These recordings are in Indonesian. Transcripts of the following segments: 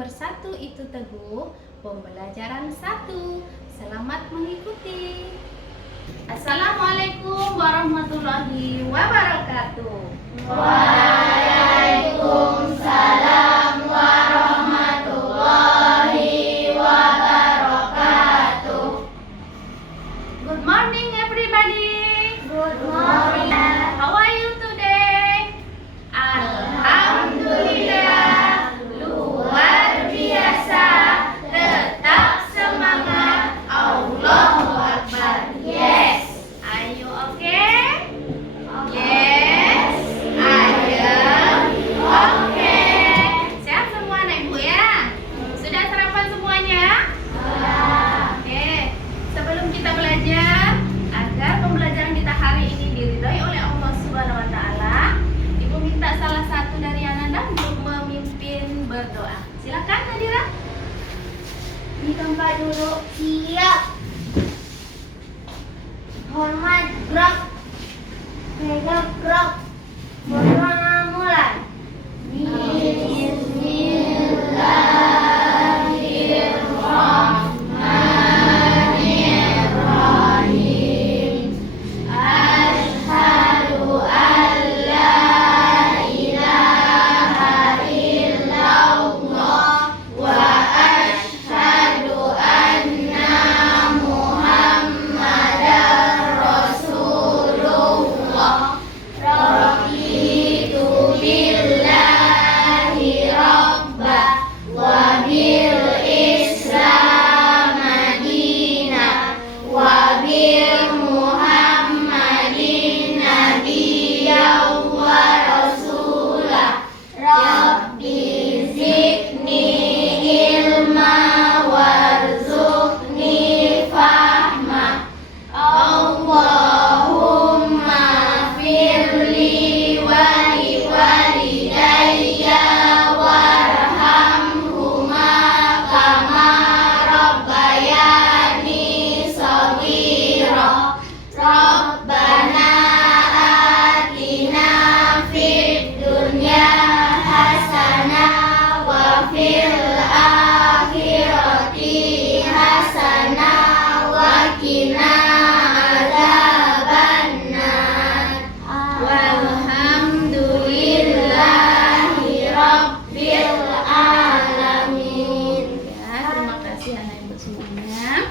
bersatu itu teguh, pembelajaran satu. Selamat mengikuti. Assalamualaikum warahmatullahi wabarakatuh. Waalaikumsalam warahmatullahi wabarakatuh. Good morning everybody. Good morning. How are you today? Alhamdulillah, luar biasa. Tetap semangat. Allahu Akbar. Yes. Are you okay? Yes. I am okay. Sehat semua anak ibu ya? Sudah sarapan semuanya? Oke. Sebelum kita belajar, agar pembelajaran kita hari ini diridhai oleh Allah Subhanahu wa taala, Ibu minta salah satu dari Ananda untuk memimpin berdoa. Silakan Nadira. Di tempat duduk siap. Hormat gerak. Pegang gerak. Berdoa mulai. Bismillahirrahmanirrahim. Asyhadu an la ilaha illallah wa asyhadu anna Muhammadar Rasulullah. Raditu billahi rabba wa bil Islam madina wa bil Muhammadin nabiyyan wa rasulah. Rabbi zidni ilma warzuqni fahma. Allahumma firli wa liwalidayya warhamhuma kama rabbayani shaghira. Rabbana atina fid dunya hasanah wa fil akhirati hasanah wa qina adzabannar. Walhamdulillahi rabbil alamin. Ya, terima kasih anak ibu semuanya.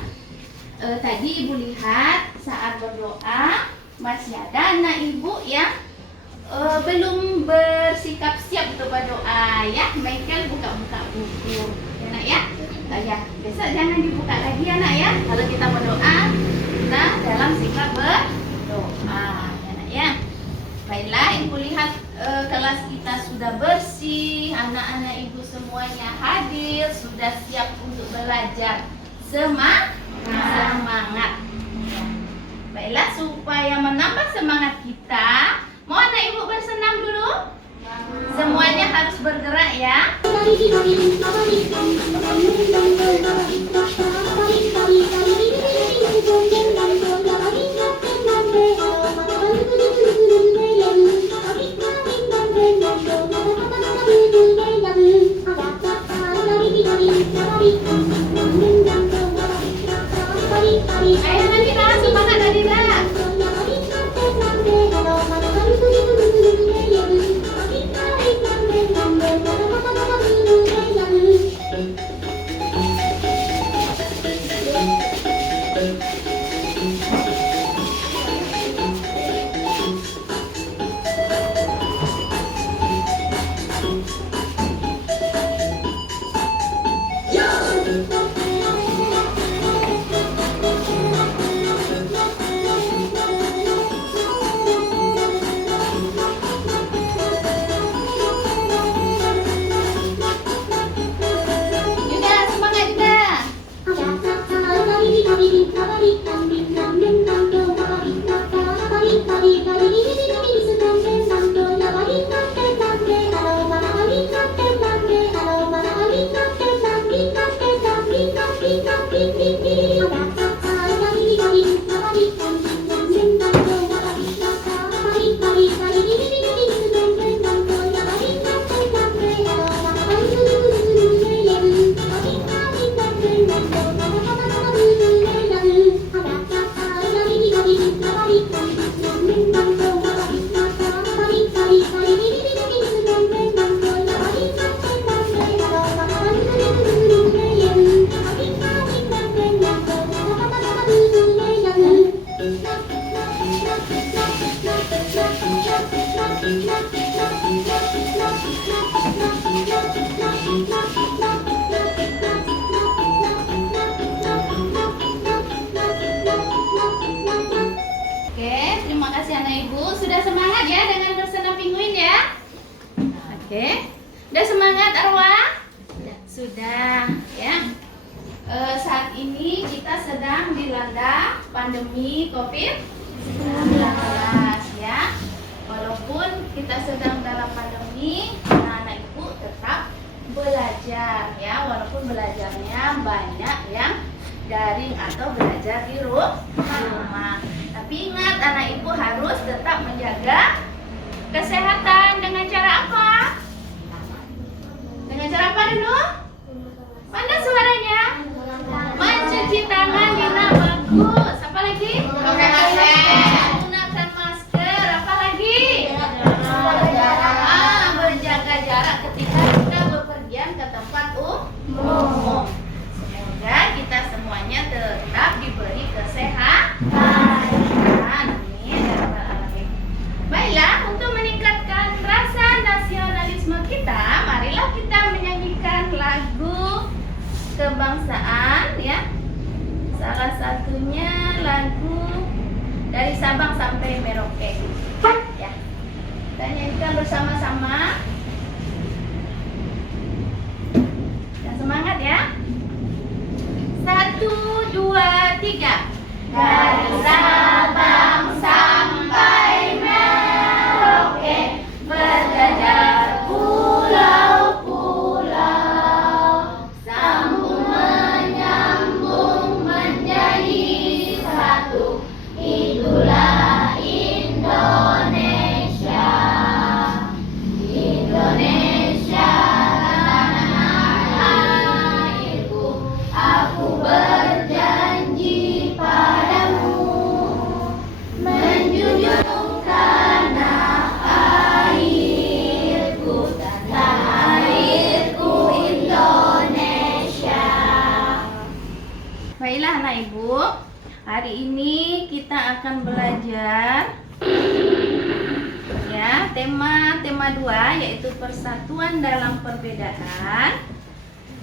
Tadi ibu lihat saat berdoa masih ada anak ibu yang belum bersikap siap untuk berdoa ya. Michael buka-buka buku ya nak ya. Ya, besok jangan dibuka lagi ya nak ya. Kalau kita berdoa, kita dalam sikap berdoa ya nak ya. Baiklah, ibu lihat kelas kita sudah bersih, anak-anak ibu semuanya hadir, sudah siap untuk belajar. Semangat. Ya. Baiklah, supaya menambah semangat kita, mau anak ibu bersenam dulu? Semuanya harus bergerak ya. Ayo Nadira, semangat Nadira. Yuda, semangat Yuda. Oke, terima kasih anak ibu. Sudah semangat ya dengan bersenam pinguin ya? Oke, udah semangat Arwa? Sudah ya. Saat ini kita sedang dilanda pandemi COVID-19 ya. Walaupun kita sedang dalam pandemi, anak-anak ibu tetap belajar ya. Walaupun belajarnya banyak yang daring atau belajar di rumah. Tapi ingat, anak ibu harus tetap menjaga kesehatan dengan cara apa? Dengan cara apa dulu? Mana suaranya? Mencuci tangan dengan bagus. Apa lagi? Menggunakan masker. Apa lagi? Menjaga jarak ketika kita bepergian ke tempat umum. Semoga kita semuanya tetap diberi kesehatan. Amin. Baiklah, untuk meningkatkan rasa nasionalisme kita, marilah kita menyanyikan lagu kebangsaan ya. Salah satunya lagu dari Sabang sampai Merauke ya. Kita nyanyikan bersama-sama. Dan semangat ya. 1, 2, 3. Dari Sabang sampai Merauke, berjajar pulau-pulau, sambung menyambung menjadi satu. Itulah Indonesia. Indonesia tanah airku, aku berjanji padamu, menjunjung tanah airku, tanah airku Indonesia. Baiklah anak ibu, hari ini kita akan belajar ya tema 2 yaitu persatuan dalam perbedaan.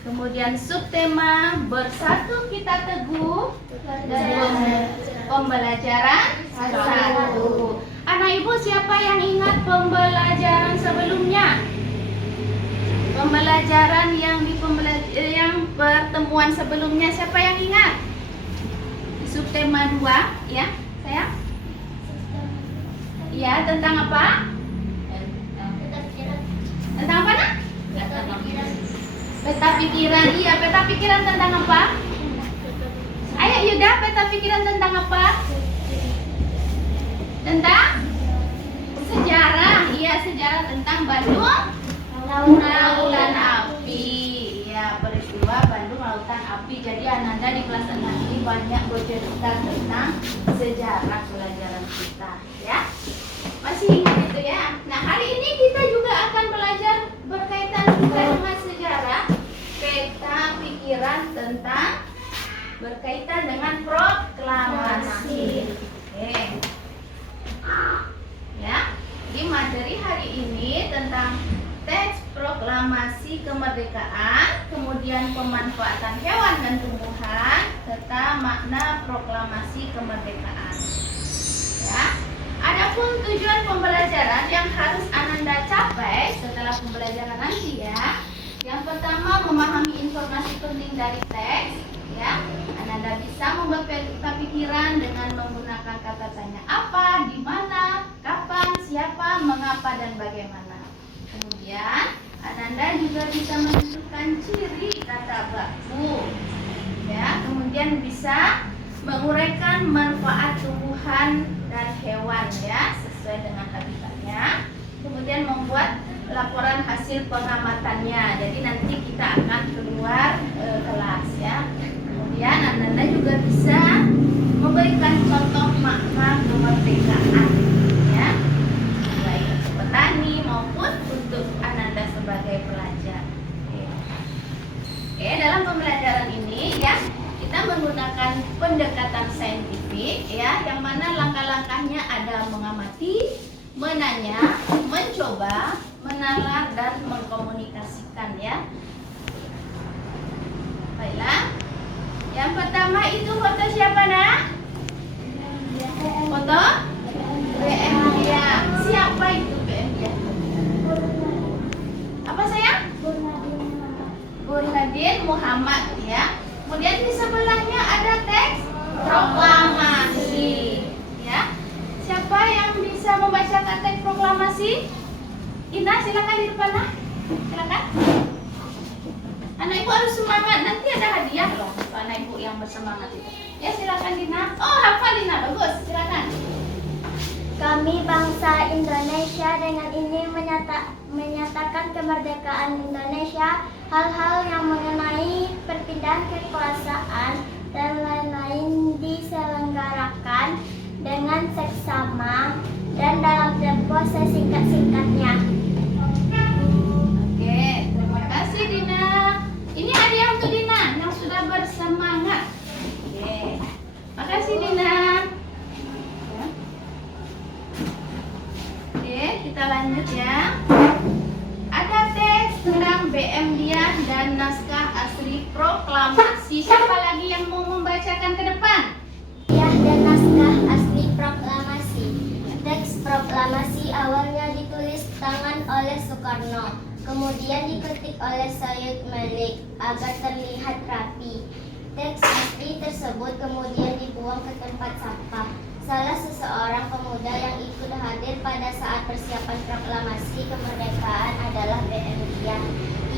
Kemudian subtema bersatu kita teguh dalam pembelajaran 1. Anak ibu, siapa yang ingat pembelajaran sebelumnya? Pembelajaran yang pertemuan sebelumnya, siapa yang ingat? Subtema 2 ya, sayang? Ya, tentang apa? Tentang apa nak? Peta pikiran. Iya, peta pikiran tentang apa? Ayo Yuda, peta pikiran tentang apa? Tentang sejarah. Iya, sejarah tentang Bandung Lautan Api. Iya, peristiwa Bandung Lautan Api. Jadi Ananda di kelas 6 ini banyak bercerita tentang sejarah pelajaran kita ya. Masih ingat itu ya? Nah, hari ini kita juga akan belajar berkaitan juga dengan sejarah, peta pikiran tentang berkaitan dengan proklamasi. Oke. Ya, di materi hari ini tentang teks proklamasi kemerdekaan, kemudian pemanfaatan hewan dan tumbuhan, serta makna proklamasi kemerdekaan. Ya. Adapun tujuan pembelajaran yang harus Ananda capai setelah pembelajaran nanti ya. Yang pertama, memahami informasi penting dari teks ya. Ananda bisa membuat peta pikiran dengan menggunakan kata tanya apa, di mana, kapan, siapa, mengapa, dan bagaimana. Kemudian Ananda juga bisa menentukan ciri kata baku ya. Kemudian bisa menguraikan manfaat tumbuhan dan hewan ya sesuai dengan habitatnya. Kemudian membuat laporan hasil pengamatannya. Jadi nanti kita akan keluar kelas ya. Kemudian Ananda juga bisa memberikan contoh makna kemerdekaan ya, baik untuk petani maupun untuk Ananda sebagai pelajar. Oke, dalam pembelajaran ini ya kita menggunakan pendekatan saintifik ya, yang mana langkah-langkahnya ada mengamati, menanya, mencoba, menalar, dan mengkomunikasikan ya. itu foto siapa nak? Foto BM dia. Siapa itu BM dia? Apa sayang? Burhanuddin Muhammad ya. Kemudian di sebelahnya ada teks proklamasi ya. Siapa yang bisa membacakan teks proklamasi? Ina, silakan di depan lah. Silakan. Anak ibu harus semangat. Nanti ada hadiah loh untuk anak ibu yang bersemangat itu. Ya silakan Dina. Oh hafal Dina, bagus. Silakan. Kami bangsa Indonesia dengan ini menyatakan kemerdekaan Indonesia. Hal-hal yang mengenai perpindahan kekuasaan dan lain-lain diselenggarakan dengan seksama dan dalam tempo sesingkat-singkatnya. Oke, terima kasih Dina. Ini hadiah untuk Dina yang sudah bersemangat. Oke, makasih Dina. Ya. Oke, kita lanjut ya. Ada teks tentang BM dia dan naskah asli proklamasi. Siapa lagi yang mau membacakan ke depan? Ya, dan naskah asli proklamasi. Teks proklamasi awalnya ditulis tangan oleh Soekarno, kemudian diketik oleh Sayyid Malik agar terlihat rapi. Teks asli tersebut kemudian dibuang ke tempat sampah. Salah seseorang pemuda yang ikut hadir pada saat persiapan proklamasi kemerdekaan adalah BM Dia.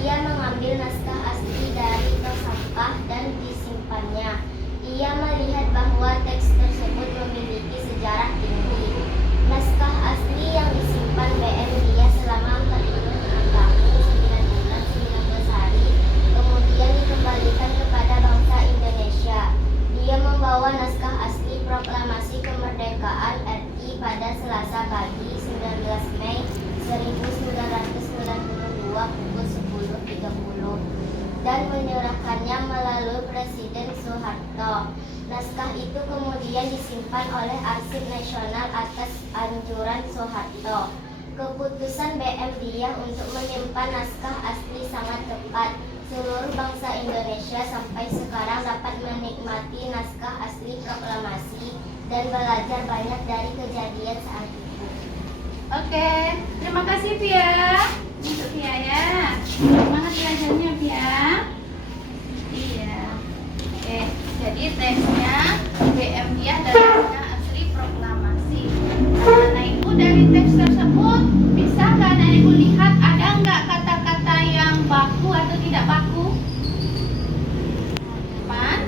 Ia mengambil naskah asli dari tong sampah dan disimpannya. Ia melihat bahwa teks tersebut memiliki sejarah tinggi. Naskah asli yang disimpan BM Dia selama 46 tahun 9 bulan 19 hari kemudian dikembalikan kepada bangsa Indonesia. Dia membawa naskah asli proklamasi kemerdekaan RI pada Selasa pagi 19 Mei 1992 pukul 10.30 dan menyerahkannya melalui Presiden Soeharto. Naskah itu kemudian disimpan oleh Arsip Nasional atas anjuran Soeharto. Keputusan BM Dia untuk menyimpan naskah asli sangat tepat. Seluruh bangsa Indonesia sampai sekarang dapat menikmati naskah asli proklamasi dan belajar banyak dari kejadian saat itu. Oke, terima kasih Pia. Untuk Pia ya. Semangat belajarnya Pia. Iya. Oke, jadi teksnya BM Dia dan naskah asli proklamasi. Anak ibu dari teks tersebut bisa nggak anak ibu lihat ada nggak kata-kata yang baku atau tidak baku? Teman,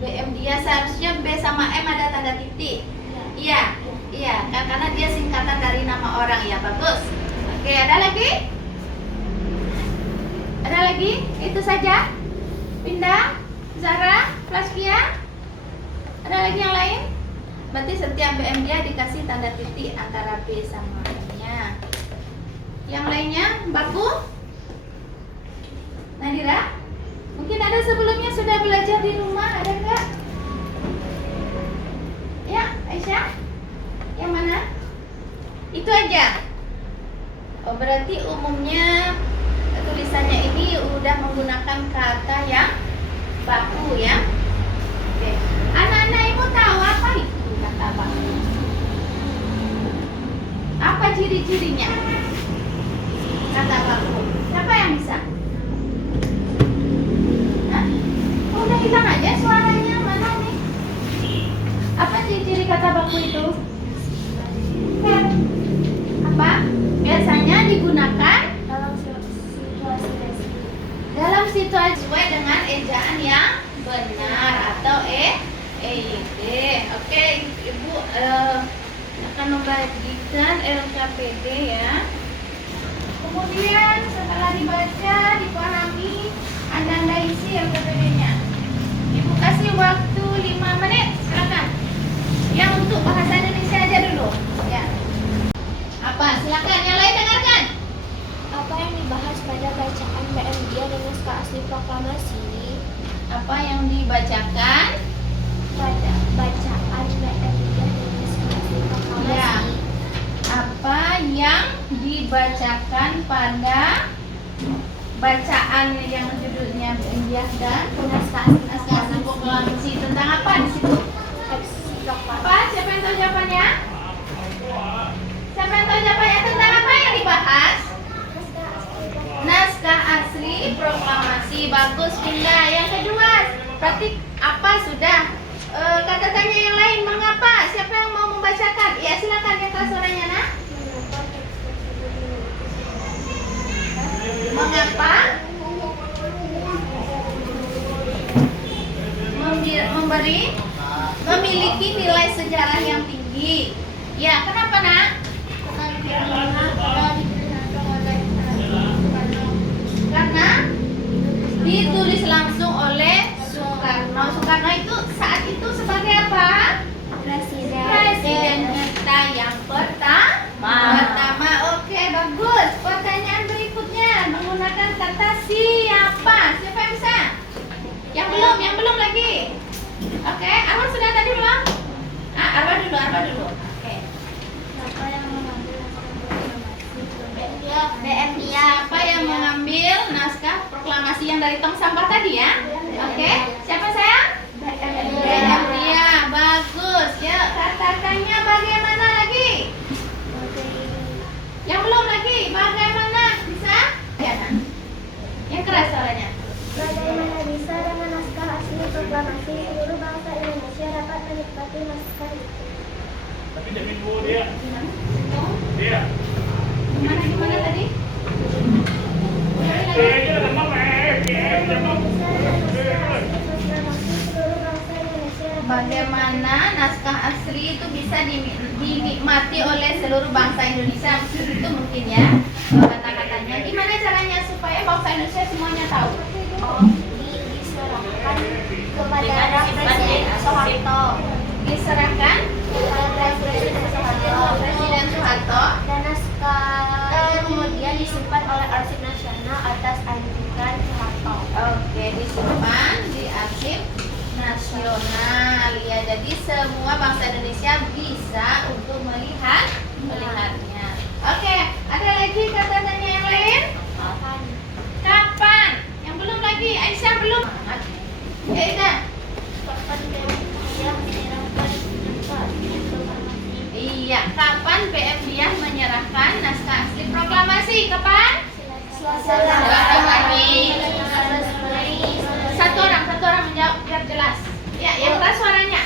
BM Dia seharusnya B sama M ada tanda titik. Iya, iya, kan karena dia singkatan dari nama orang ya, bagus. Oke, ada lagi? Ada lagi? Itu saja. Pindah, Zara, Plaskia. Ada lagi yang lain? Berarti setiap BM Dia dikasih tanda titik antara B sama M-nya. Yang lainnya baku? Nadira? Mungkin ada sebelumnya sudah belajar di rumah, ada enggak? Ya, Aisyah? Yang mana? Itu aja. Oh, berarti umumnya tulisannya ini udah menggunakan kata yang baku ya. Oke. Anak-anak ibu tahu apa itu kata baku? Apa ciri-cirinya? Kata baku. Siapa yang bisa? Hah? Oh, udah hilang aja suaranya. Mana nih? Apa ciri-ciri kata baku itu? Apa? Biasanya digunakan dalam situasi sesuai dengan ejaan yang benar atau EYD. Oke, Ibu akan membagikan LKPD ya. Kemudian setelah dibaca, dipahami, Anda isi LKPD-nya. Ibu kasih waktu 5 menit, silakan. Yang untuk bahasa Indonesia aja dulu. Ya. Apa? Silakan yang lain dengarkan. Apa yang dibahas pada bacaan BM Dia dan naskah asli proklamasi? Apa yang dibacakan? Pada bacaan BM Dia dan naskah asli proklamasi. Ya. Apa yang dibacakan pada bacaan yang judulnya India dan naskah asli proklamasi tentang apa di situ? Apa? Siapa yang tahu jawabannya? Siapa yang tahu jawabannya tentang apa yang dibahas? Naskah asli proklamasi. Bagus, Pindah. Yang kedua, berarti apa sudah? Kata tanya yang lain, mengapa? Siapa yang mau membacakan? Ya, silakan yang keras suaranya, nak. Mengapa memiliki nilai sejarah yang tinggi? Ya, kenapa, nak? Karena ditulis langsung oleh Soekarno. Soekarno itu saat itu sebagai apa? Presiden kita yang pertama. Oke, bagus. Pertanyaan berikutnya menggunakan kata siapa? Siapa yang bisa? Yang belum lagi. Oke, Arwah sudah tadi belum? Arwah dulu. Oke. BM dia. Siapa yang mengambil naskah proklamasi yang dari tong sampah tadi ya? Oke. Siapa saya? BM dia. Bagus. Ya, katakannya bagaimana lagi? Yang belum lagi. Bagaimana bisa? Ya, yang keras suaranya. Bagaimana bisa dengan naskah asli proklamasi seluruh bangsa Indonesia dapat menikmati naskah itu? Tapi jamin dulu dia. Dia. Gimana tadi? Ulangi lagi. Dia demam demam. Bagaimana naskah asli itu bisa dinikmati oleh seluruh bangsa Indonesia? Itu mungkin ya kata-katanya. Gimana caranya supaya bangsa Indonesia semuanya tahu? Diserahkan kepada Presiden Soeharto. Diserahkan Kepada Presiden Soeharto. Dan naskah kemudian disimpan oleh Arsip Nasional atas anjuran Soeharto. Oke, disimpan di arsip nasional ya. Jadi semua bangsa Indonesia bisa untuk melihatnya. Oke, ada lagi kata-katanya yang lain? Kapan? Yang belum lagi, Aisyah belum. Ya, Ida. Kapan dia menyerahkan naskah asli proklamasi? Iya, kapan PM Diah menyerahkan naskah asli proklamasi? Kapan? Selasa pagi. Satu orang menjawab biar jelas. Ya, yang keras suaranya.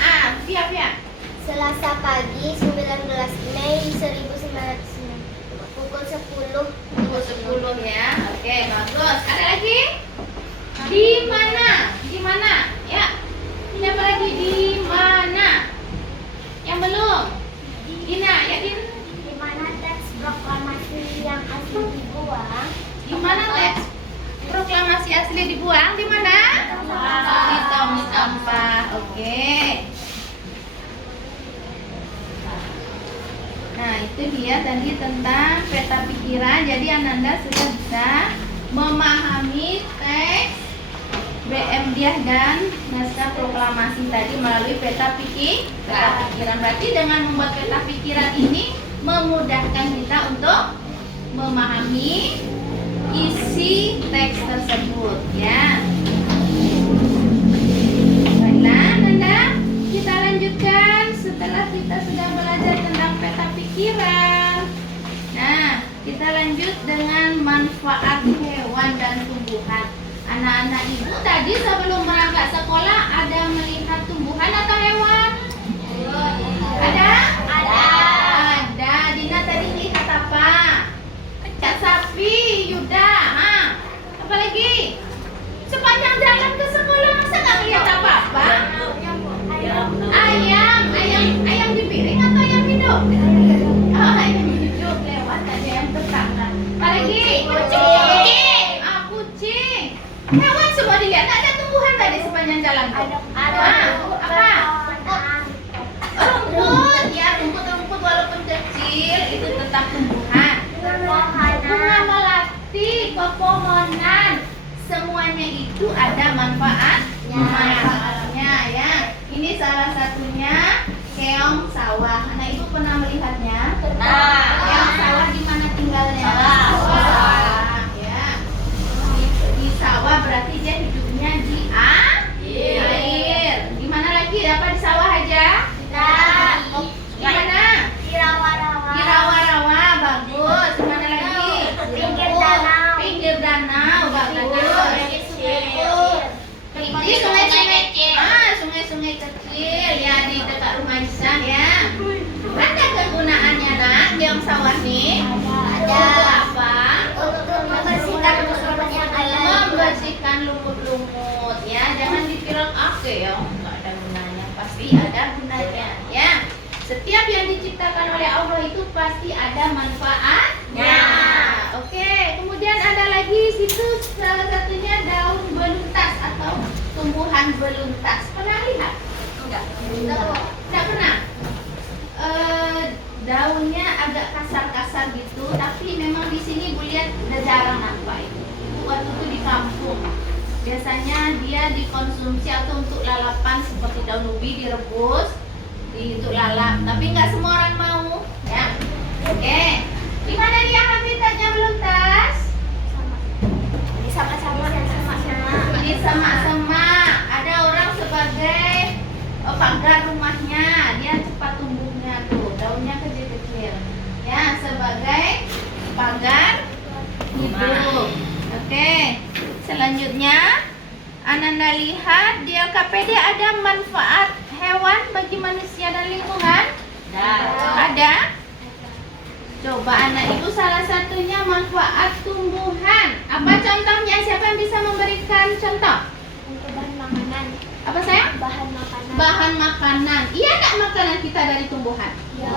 Via. Selasa pagi 19 Mei 1990 pukul 10. Pukul 10 ya. Oke, bagus. Ada lagi? Di mana? Ya. Siapa lagi? Di mana? Yang belum? Dina, ya Din. Di mana teks proklamasi yang asli dibuang? Di mana teks proklamasi asli dibuang? Di mana? Di tong sampah. Oke. Nah, itu dia tadi tentang peta pikiran. Jadi Ananda sudah bisa memahami teks BM Diah dan naskah proklamasi tadi melalui peta pikiran. Berarti dengan membuat peta pikiran ini memudahkan kita untuk memahami isi teks tersebut ya. Baiklah, Nanda, kita lanjutkan setelah kita sudah belajar tentang peta pikiran. Nah, kita lanjut dengan manfaat hewan dan tumbuhan. Anak-anak ibu tadi sebelum berangkat sekolah ada melihat tumbuhan atau hewan? Ada? Ada. Dina tadi lihat apa? Cak sapi, Yuda. Apa lagi? Sepanjang jalan ke sekolah masa nggak lihat apa-apa? Ayam di piring atau ayam hidup? Oh, ayam hidup lewat aja yang tetangga. Apa lagi? Kucing. Kucing. Hewan semua dilihat. Ada tumbuhan tadi sepanjang jalan. Apa? Rumput. Ya, rumput walaupun kecil itu tetap tumbuhan. Bunga melati, pepohonan, semuanya itu ada manfaatnya ya. Ini salah satunya keong sawah. Nah, ibu pernah melihatnya? Pernah. Keong sawah di mana tinggalnya? Sawah. Ya. Di Di sungai-sungai kecil. Sungai-sungai kecil ya di dekat rumah Isan ya. Ada kegunaannya nak biong sawah nih? Ada. Untuk apa? Untuk membersihkan lumut-lumut yang ada. Membersihkan lumut-lumut ya. Jangan dikira oke ya, nggak ada gunanya. Pasti ada gunanya ya. Setiap yang diciptakan oleh Allah itu pasti ada manfaatnya. Oke, kemudian ada lagi situ salah satunya daun beluntas atau tumbuhan beluntas. Pernah lihat? Enggak. Tidak pernah. Daunnya agak kasar-kasar gitu, tapi memang di sini Bu lihat udah jarang nampak itu. Waktu itu di kampung. Biasanya dia dikonsumsi atau untuk lalapan seperti daun ubi direbus untuk lalap, tapi nggak semua orang mau ya. Oke, di mana dia habitatnya beluntas? Di sama-sama. Di semak-semak. Ada orang sebagai pagar rumahnya, dia cepat tumbuhnya tuh, daunnya kecil-kecil ya, sebagai pagar hidup. Oke, selanjutnya Ananda lihat di LKPD ada manfaat hewan bagi manusia dan lingkungan? Ada. Coba anak ibu salah satunya manfaat tumbuhan. Apa contohnya? Siapa yang bisa memberikan contoh? Untuk bahan makanan. Apa sayang? Bahan makanan. Bahan makanan. Iya enggak makanan kita dari tumbuhan? Ya.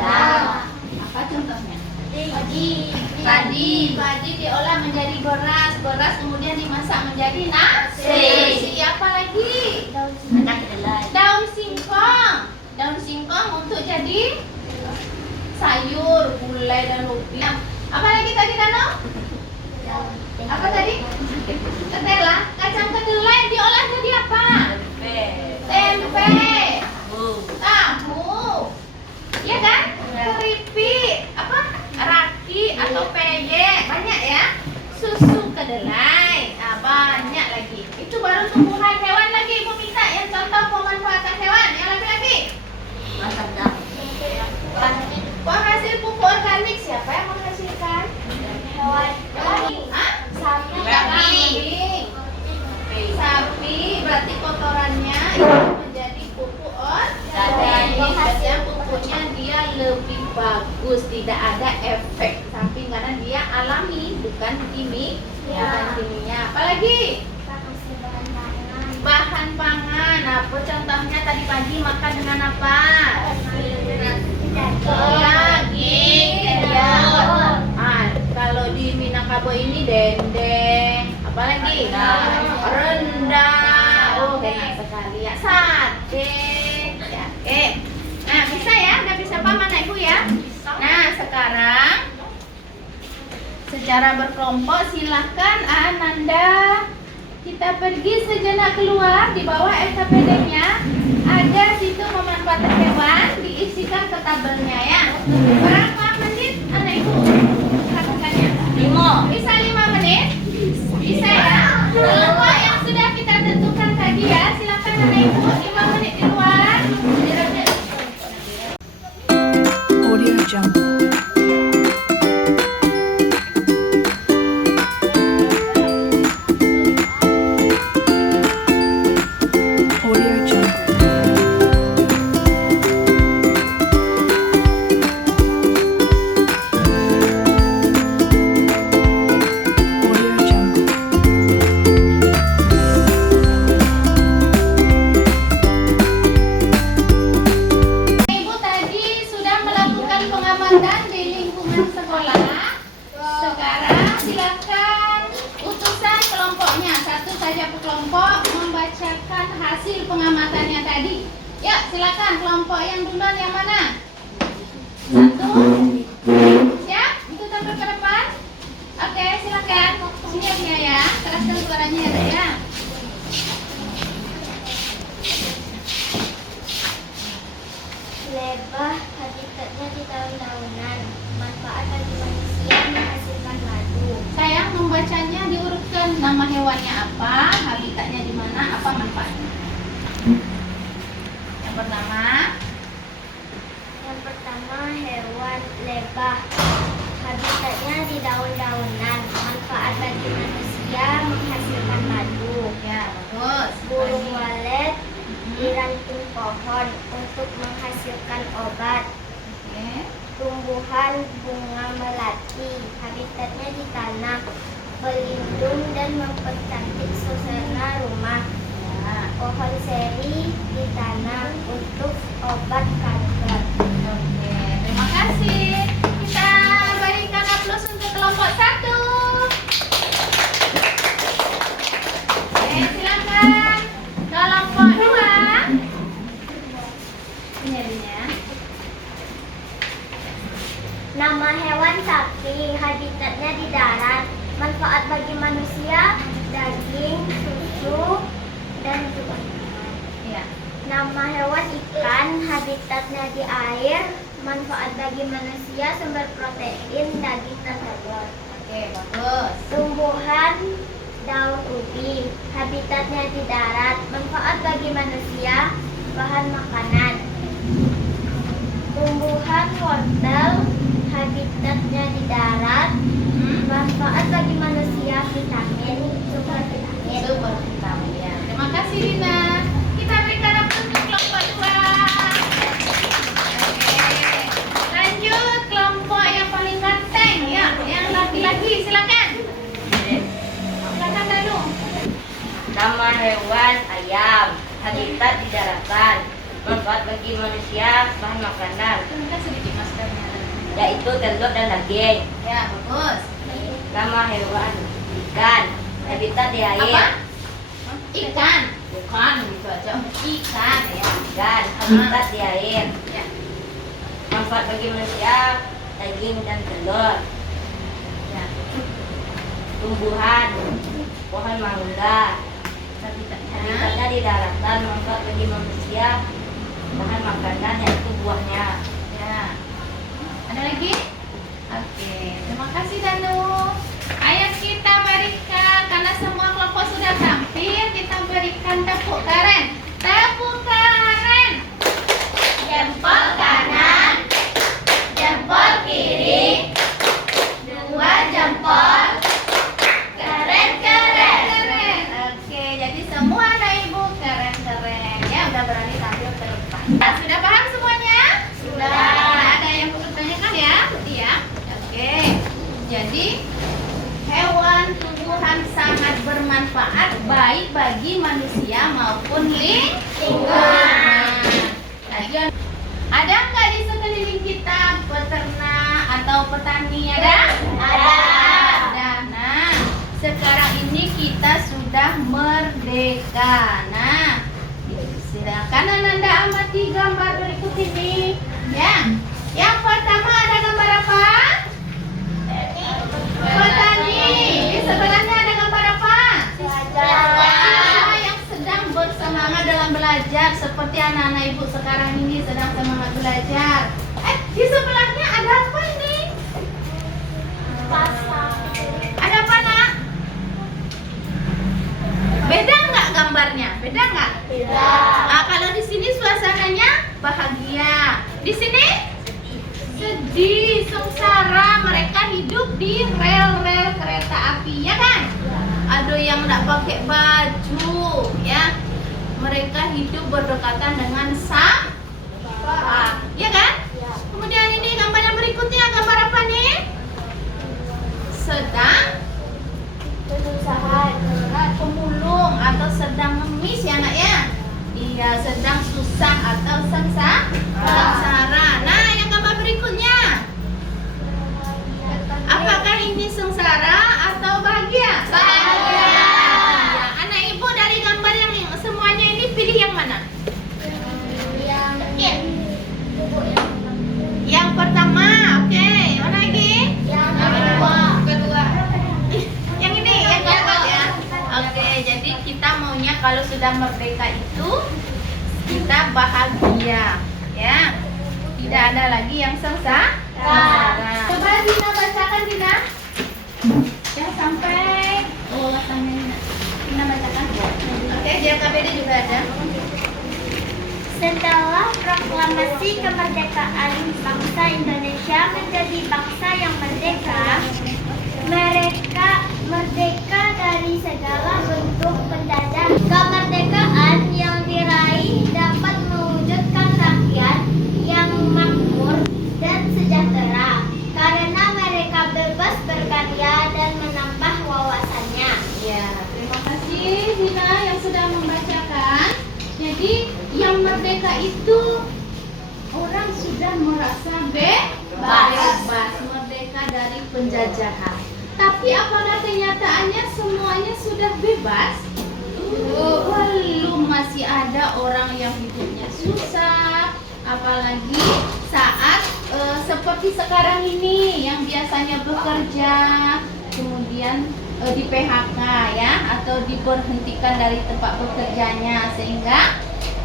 Apa contohnya? Padi. Padi diolah menjadi beras, beras kemudian dimasak menjadi nasi. Apa lagi? Daun singkong. Daun singkong untuk jadi sayur, gulai dan ubi. Apa lagi tadi Dano? Apa tadi? Ketela. Kacang kedelai diolah jadi apa? Tempe. Tahu. Iya kan? Keripik. Apa? Raki atau peyek. Banyak ya. Susu kedelai. Nah, banyak lagi. Itu baru tumbuhan. Hewan lagi Ibu minta yang contoh pemanfaatan hewan. Yang laki-laki. Penghasil pupuk organik siapa yang menghasilkan? Hewan. Hah? Sapi. Kambing. Sapi berarti kotorannya itu menjadi pupuk organik. Dan pupuknya dia lebih bagus, tidak ada efek samping karena dia alami, bukan kimia. Apalagi bahan pangan. Apa contohnya tadi pagi makan dengan apa? Daging. Kalau di Minangkabau ini dendeng. Apalagi? Rendang. Oh, enak sekali ya. Sate. Ya, oke. Nah, bisa ya? Udah bisa paham anak ibu ya? Nah, sekarang secara berkelompok silahkan Ananda kita pergi sejenak keluar, di bawah SKPD-nya ada situ memanfaatkan hewan, diisikan ke tabelnya ya. Berapa menit anak ibu lakukannya? 5. Bisa 5 menit? Bisa ya. Kelompok yang sudah kita tentukan tadi ya, silakan anak ibu 5 menit di luar. Audio Jungle. Audio Jungle. Audio Jungle. Ibu tadi sudah melakukan pengamatan di lingkungan sekolah. Sekarang silakan utusan kelompoknya satu saja per kelompok membacakan hasil pengamatannya tadi. Ya, silakan kelompok yang duluan yang mana? Satu. Siap? Itu tampil ke depan. Oke, silakan. Sini ya, ya. Keraskan suaranya ya, Dek, ya. Lebah habitatnya di daun-daunan. Manfaat bagi manusia menghasilkan madu. Sayang membacanya diurutkan nama hewannya apa, habitatnya di mana, apa manfaatnya. Yang pertama, Yang pertama hewan lebah. Habitatnya di daun-daunan. Manfaat bagi manusia menghasilkan madu. ya bagus. Burung Lagi. pohon untuk menghasilkan obat. Oke. Tumbuhan bunga melati, habitatnya di tanah, pelindung dan mempercantik suasana rumah. Ya. Pohon seri ditanam untuk obat kanker. Oke, terima kasih. Kita berikan aplaus untuk kelompok 1. Oke, silakan. Kelompok 2. Ini adanya. Nama hewan sapi, habitatnya di darat, manfaat bagi manusia, daging, susu, dan juga Iya. nama hewan ikan, habitatnya di air, manfaat bagi manusia, sumber protein, daging, dan telur. Oke, bagus. Tumbuhan daun ubi, habitatnya di darat, manfaat bagi manusia, bahan makanan. Tumbuhan wortel, habitatnya di darat, manfaat bagi manusia, vitamin, sumber vitamin. Super vitamin ya. Terima kasih Dina. Kita berikan aplaus untuk kelompok 2. Oke. Lanjut kelompok yang paling ganteng ya, yang laki-laki silakan. Silakan Danu. Nama hewan ayam, habitat di daratan, manfaat bagi manusia, bahan makanan, Turunkan sedikit maskernya. yaitu telur dan daging. Ya, bagus. Nama hewan ikan, habitat di air. Apa? Ikan. Bukan gitu aja. Ikan ya. Ikan, habitat di air, Ya. manfaat bagi manusia, daging dan telur. Ya. Tumbuhan, pohon mangga, Habitatnya. habitatnya di daratan, manfaat bagi manusia, bahan makanan, yaitu buahnya. Ya. Ada lagi? Oke, terima kasih Danu. Ayo kita berikan, karena semua kelompok sudah tampil, kita berikan tepuk karen. Tepuk karen. Jempol kanan, jempol kiri, 2 jempol. Keren, keren. Keren. Oke, jadi semua anak ibu keren-keren. Ya, udah berani tampil ke depan. Nah, sudah paham semuanya? Sudah. Ada yang bertanyakan ya? Iya. Oke. Jadi hewan tumbuhan sangat bermanfaat baik bagi manusia maupun lingkungan. Lagi ada nggak di sekeliling kita peternak atau petani ada? Ada. Ada. Nah, sekarang ini kita sudah merdeka. Nah, silakan Ananda amati gambar berikut ini. Ya. Yang pertama ada gambar apa? Petani. Di sebelahnya ada gambar apa? Yang sedang bersemangat dalam belajar seperti anak-anak ibu sekarang ini sedang semangat belajar. Di sebelahnya ada apa ini? Ada apa nak? Beda nggak gambarnya? Beda nggak? Beda. Kalau di sini suasananya bahagia. Di sini sedih, sengsara. Mereka hidup di rel-rel kereta api, ya kan? Ada yang nggak pakai baju, ya. Mereka hidup berdekatan dengan sampah, ya kan? Kemudian ini gambar yang berikutnya, gambar apa nih? Sedang pemulung atau sedang ngemis ya nak ya? Iya, sedang susah atau sengsara. Nah, yang gambar berikutnya, apakah ini sengsara atau bahagia? Bahagia. Ya, anak ibu dari gambar yang semuanya ini pilih yang mana? Yang pertama, oke. Mana lagi? Kedua. Yang ini, yang keempat ya. Oke, jadi kita maunya kalau sudah merdeka itu kita bahagia, ya. Tidak ada lagi yang sengsara. Coba Dina bacakan Dina. Yang sampai Dina bacakan. Oke, JKBD juga ada. Setelah proklamasi kemerdekaan bangsa Indonesia menjadi bangsa yang merdeka, mereka merdeka dari segala bentuk penjajah. Kemerdekaan yang diraih dapat mewujudkan Jadi yang merdeka itu orang sudah merasa bebas, merdeka dari penjajahan. Tapi apakah kenyataannya semuanya sudah bebas? Belum, masih ada orang yang hidupnya susah. Apalagi saat seperti sekarang ini yang biasanya bekerja kemudian di PHK ya, atau diberhentikan dari tempat bekerjanya, sehingga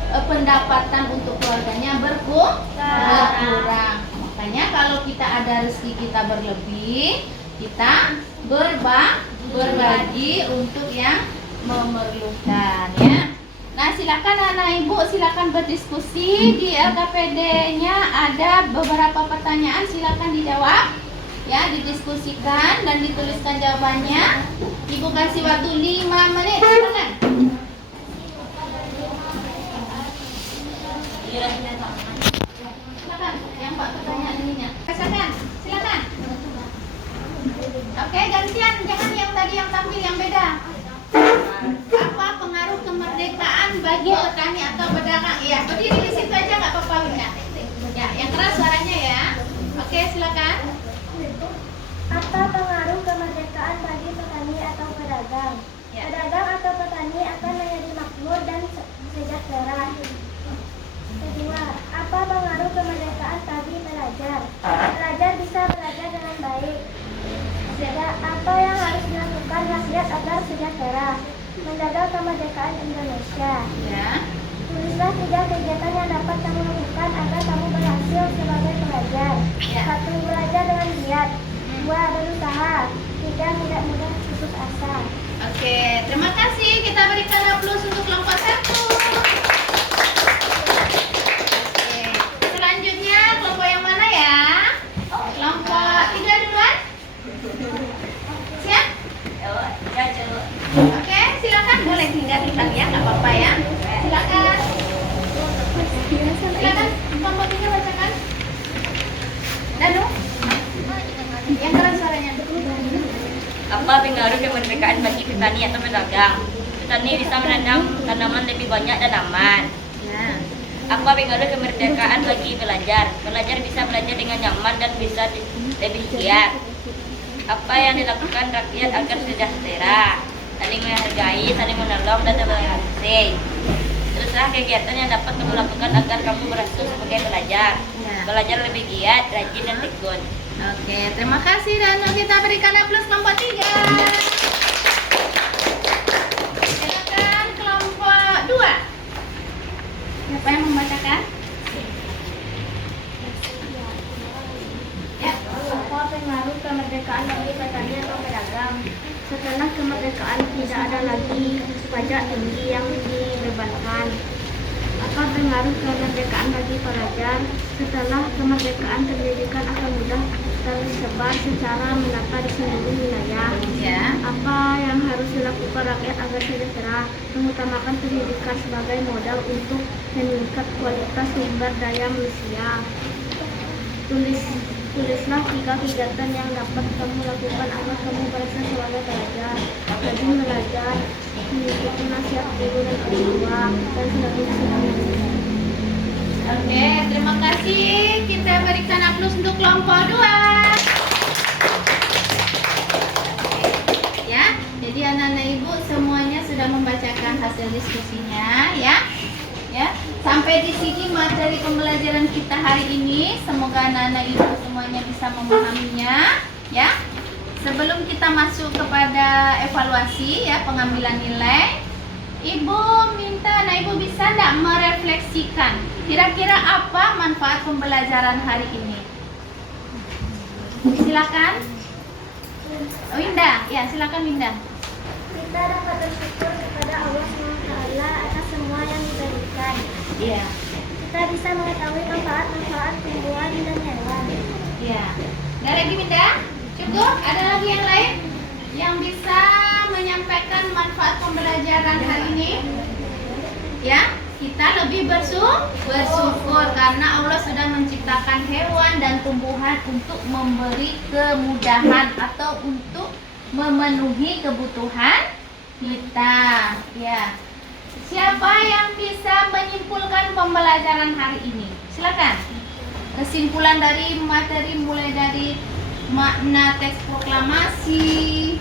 pendapatan untuk keluarganya berkurang. Makanya kalau kita ada rezeki kita berlebih, kita berbagi untuk yang memerlukan ya. Nah, silakan anak ibu, silakan berdiskusi di LKPD-nya, ada beberapa pertanyaan, silakan dijawab ya, didiskusikan dan dituliskan jawabannya. Ibu kasih waktu 5 menit, silakan. Silakan, yang Pak pertanyaan ininya. Silakan. Oke, gantian, jangan yang tadi yang tampil yang beda. Apa pengaruh kemerdekaan bagi petani atau pedagang? Ya, berdiri di situ aja nggak apa-apa ya. Ya, yang keras suaranya ya. Oke, silakan. Apa pengaruh kemerdekaan bagi petani atau pedagang? Ya. Pedagang atau petani akan menjadi makmur dan sejahtera. Kedua, apa pengaruh kemerdekaan bagi pelajar? Pelajar bisa belajar dengan baik. Ketiga, apa yang harus dilakukan rakyat agar sejahtera? Menjaga kemerdekaan Indonesia. Ya. Tulislah 3 kegiatan yang dapat kamu lakukan agar kamu berhasil sebagai pelajar. Ya. 1. Belajar dengan giat. 2. Berusaha. 3. Tidak mudah putus asa. Oke, terima kasih. Kita berikan aplaus untuk kelompok 1. Oke, selanjutnya kelompok yang mana ya? Kelompok 3 duluan. Siap? Oke, silakan, boleh tinggal ya, nggak apa-apa ya. Silakan. Silakan, kelompok 3 bacakan. Danu, yang keras suaranya. Apa pengaruh kemerdekaan bagi petani atau pedagang? Petani bisa menanam tanaman lebih banyak dan aman. Ya. Apa pengaruh kemerdekaan bagi pelajar? Pelajar bisa belajar dengan nyaman dan bisa lebih giat. Apa yang dilakukan rakyat agar sejahtera? Saling menghargai, saling menolong, dan berkasih. Teruslah kegiatan yang dapat kamu lakukan agar kamu berhasil sebagai pelajar. Ya. Belajar lebih giat, rajin, dan tekun. Oke, terima kasih Danu. Kita berikan aplaus kelompok 3. Silakan kelompok 2. Siapa yang membacakan? Ya. Apa pengaruh kemerdekaan bagi petani atau pedagang? Setelah kemerdekaan tidak ada lagi pajak tinggi yang dibebankan. Apa pengaruh kemerdekaan bagi pelajar? Setelah kemerdekaan pendidikan akan mudah tersebar secara merata di seluruh wilayah. Ya. Apa yang harus dilakukan rakyat agar sejahtera? Mengutamakan pendidikan sebagai modal untuk meningkat kualitas sumber daya manusia. Tulislah 3 kegiatan yang dapat kamu lakukan agar kamu berhasil sebagai pelajar. Rajin belajar, mengikuti nasihat guru dan orang tua, dan selanjutnya. Oke, terima kasih. Kita berikan aplaus untuk kelompok 2. Oke, ya. Jadi anak-anak ibu semuanya sudah membacakan hasil diskusinya, ya. Ya. Sampai di sini materi pembelajaran kita hari ini. Semoga anak-anak ibu semuanya bisa memahaminya, ya. Sebelum kita masuk kepada evaluasi ya, pengambilan nilai, Ibu minta anak ibu bisa tidak merefleksikan kira-kira apa manfaat pembelajaran hari ini? Silakan. Oh, Winda, ya silakan Winda. Kita dapat bersyukur kepada Allah SWT atas semua yang diberikan. Iya. Kita bisa mengetahui manfaat-manfaat tumbuhan dan hewan. Iya. Ada lagi Winda? Cukup? Ada lagi yang lain yang bisa menyampaikan manfaat pembelajaran hari ini? Ya, kita lebih bersyukur karena Allah sudah menciptakan hewan dan tumbuhan untuk memberi kemudahan atau untuk memenuhi kebutuhan kita. Ya. Siapa yang bisa menyimpulkan pembelajaran hari ini? Silakan. Kesimpulan dari materi mulai dari makna teks proklamasi,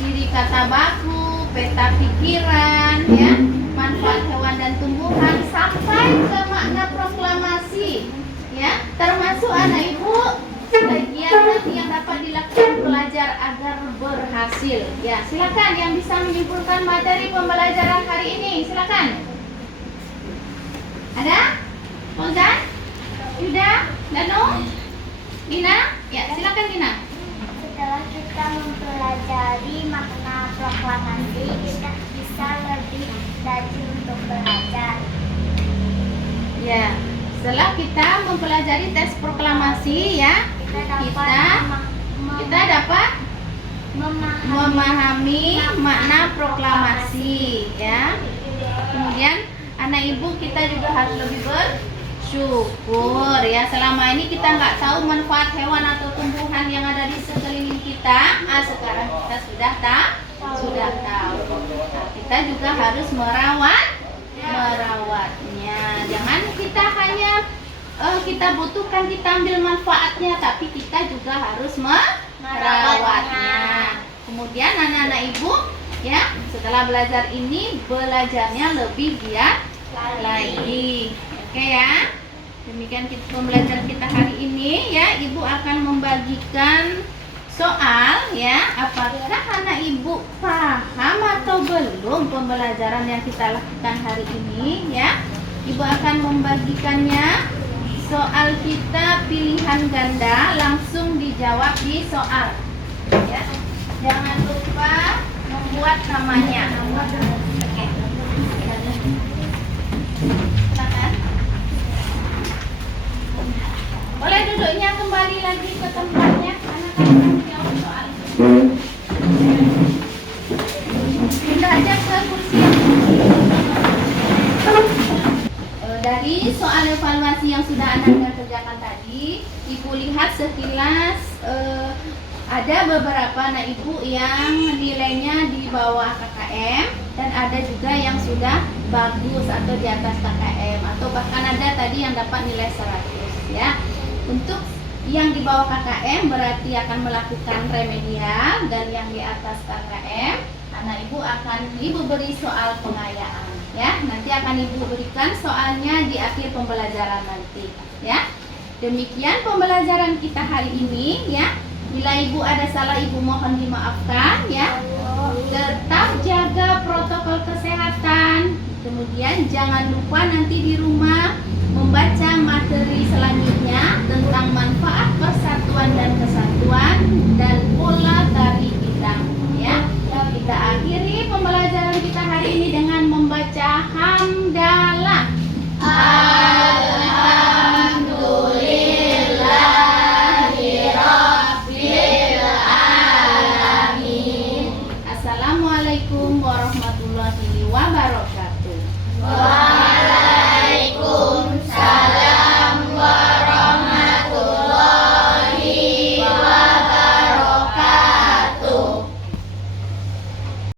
ciri kata baku, peta pikiran, ya, manfaat hewan dan tumbuhan sampai ke makna proklamasi, ya, termasuk anak ibu bagian nanti yang dapat dilakukan pelajar agar berhasil. Ya, silakan yang bisa menyimpulkan materi pembelajaran hari ini, silakan. Ada? Fauzan? Yuda? Danu? Dina? Ya, silakan Dina. Setelah kita mempelajari makna proklamasi, kita bisa lebih rajin untuk belajar. Ya, setelah kita mempelajari teks proklamasi, ya, kita dapat memahami makna proklamasi, ya. Kemudian anak ibu kita juga harus lebih bersyukur, ya. Selama ini kita nggak tahu manfaat hewan atau tumbuhan yang ada di sekeliling kita. Sekarang kita sudah tahu. Nah, kita juga harus merawatnya. Jangan kita hanya kita butuhkan, kita ambil manfaatnya, tapi kita juga harus merawatnya. Kemudian anak-anak ibu, ya, setelah belajar ini belajarnya lebih giat lagi. Oke ya. Demikian pembelajaran kita hari ini, ya. Ibu akan membagikan soal, ya. Apakah anak ibu paham atau belum pembelajaran yang kita lakukan hari ini, ya? Ibu akan membagikannya. Soal kita pilihan ganda, langsung dijawab di soal, ya. Jangan lupa membuat namanya. Oke. Silakan. Boleh duduknya kembali lagi ke tempatnya. Anak-anak jawab soal. Pindah aja ke kursi yang dari soal evaluasi yang sudah Anda kerjakan tadi, Ibu lihat sekilas ada beberapa anak ibu yang nilainya di bawah KKM dan ada juga yang sudah bagus atau di atas KKM, atau bahkan ada tadi yang dapat nilai 100, ya. Untuk yang di bawah KKM berarti akan melakukan remedial, dan yang di atas KKM anak ibu akan beri soal pengayaan, ya. Nanti akan ibu berikan soalnya di akhir pembelajaran nanti, ya. Demikian pembelajaran kita hari ini, ya. Bila ibu ada salah, ibu mohon dimaafkan, ya. Tetap jaga protokol kesehatan. Kemudian jangan lupa nanti di rumah membaca materi selanjutnya tentang manfaat persatuan dan kesatuan dan pola tari bidang, ya. Kita akhiri pembelajaran kita hari ini dengan membaca hamdalah. Assalamualaikum warahmatullahi wabarakatuh.